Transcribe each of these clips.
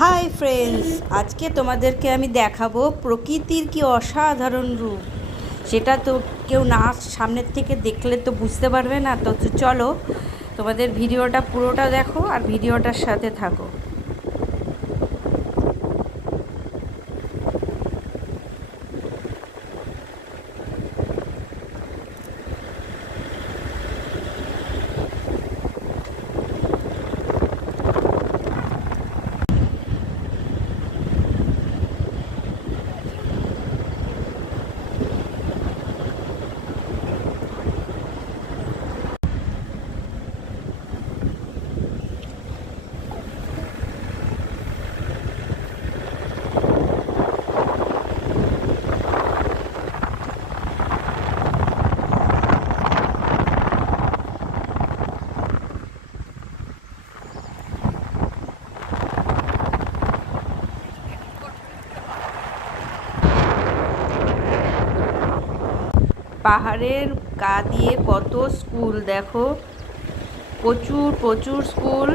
Hi friends, আজকে তোমাদেরকে আমি দেখাবো প্রকৃতির কি অসাধারণ রূপ। সেটা তো কেউ না সামনের থেকে দেখলে তো বুঝতে পারবে না। তো চলো তোমাদের ভিডিওটা পুরোটা দেখো আর ভিডিওটার সাথে থাকো। পাহাড়ের গা দিয়ে কত স্কুল দেখো, প্রচুর প্রচুর স্কুল।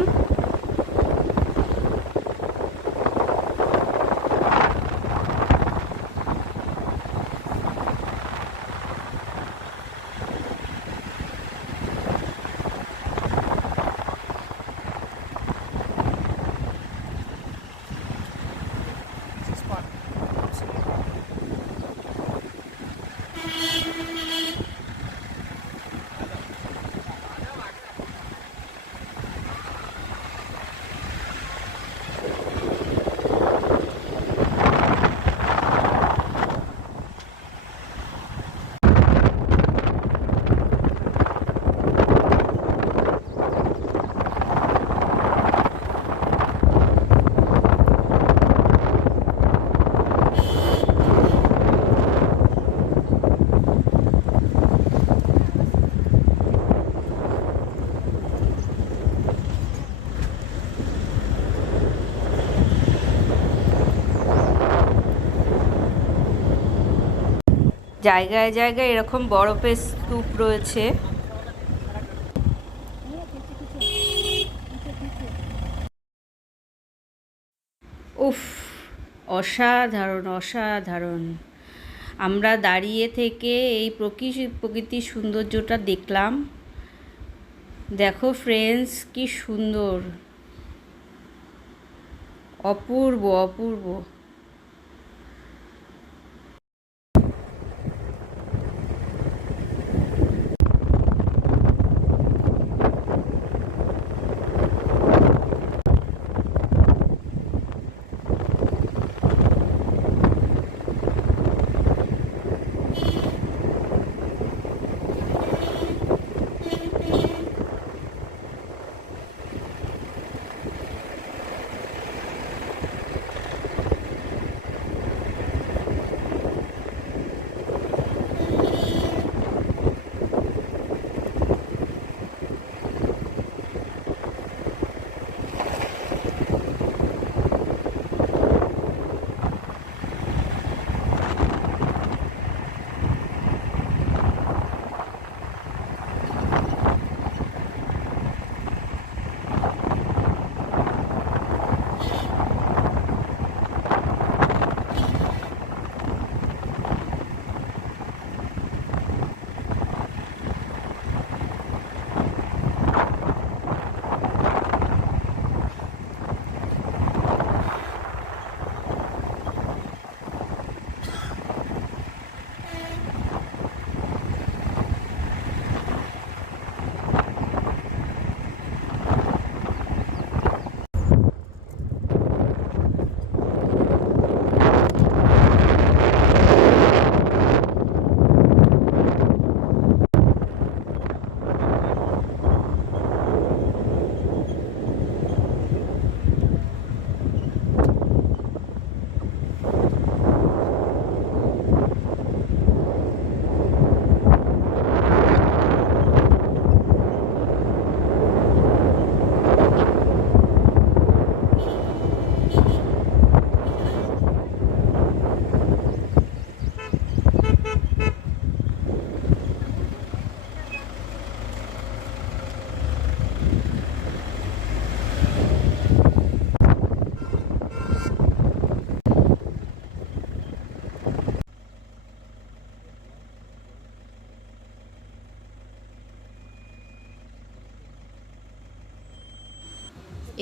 জায়গায় জায়গায় এরকম বরফের স্তূপ রয়েছে। উফ, অসাধারণ অসাধারণ। আমরা দাঁড়িয়ে থেকে এই প্রকৃতির সৌন্দর্যটা দেখলাম। দেখো ফ্রেন্ডস, কি সুন্দর, অপূর্ব অপূর্ব।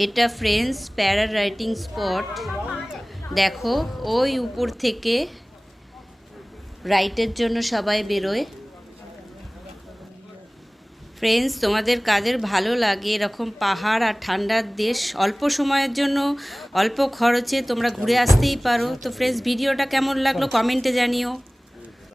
এটা ফ্রেন্ডস প্যারা রাইটিং স্পট। দেখো ওই উপর থেকে রাইটের জন্য সবাই বেরোয়। ফ্রেন্ডস, তোমাদের কাদের ভালো লাগে এরকম পাহাড় আর ঠান্ডার দেশ, অল্প সময়ের জন্য অল্প খরচে তোমরা ঘুরে আসতেই পারো। তো ফ্রেন্ডস, ভিডিওটা কেমন লাগলো কমেন্টে জানিও।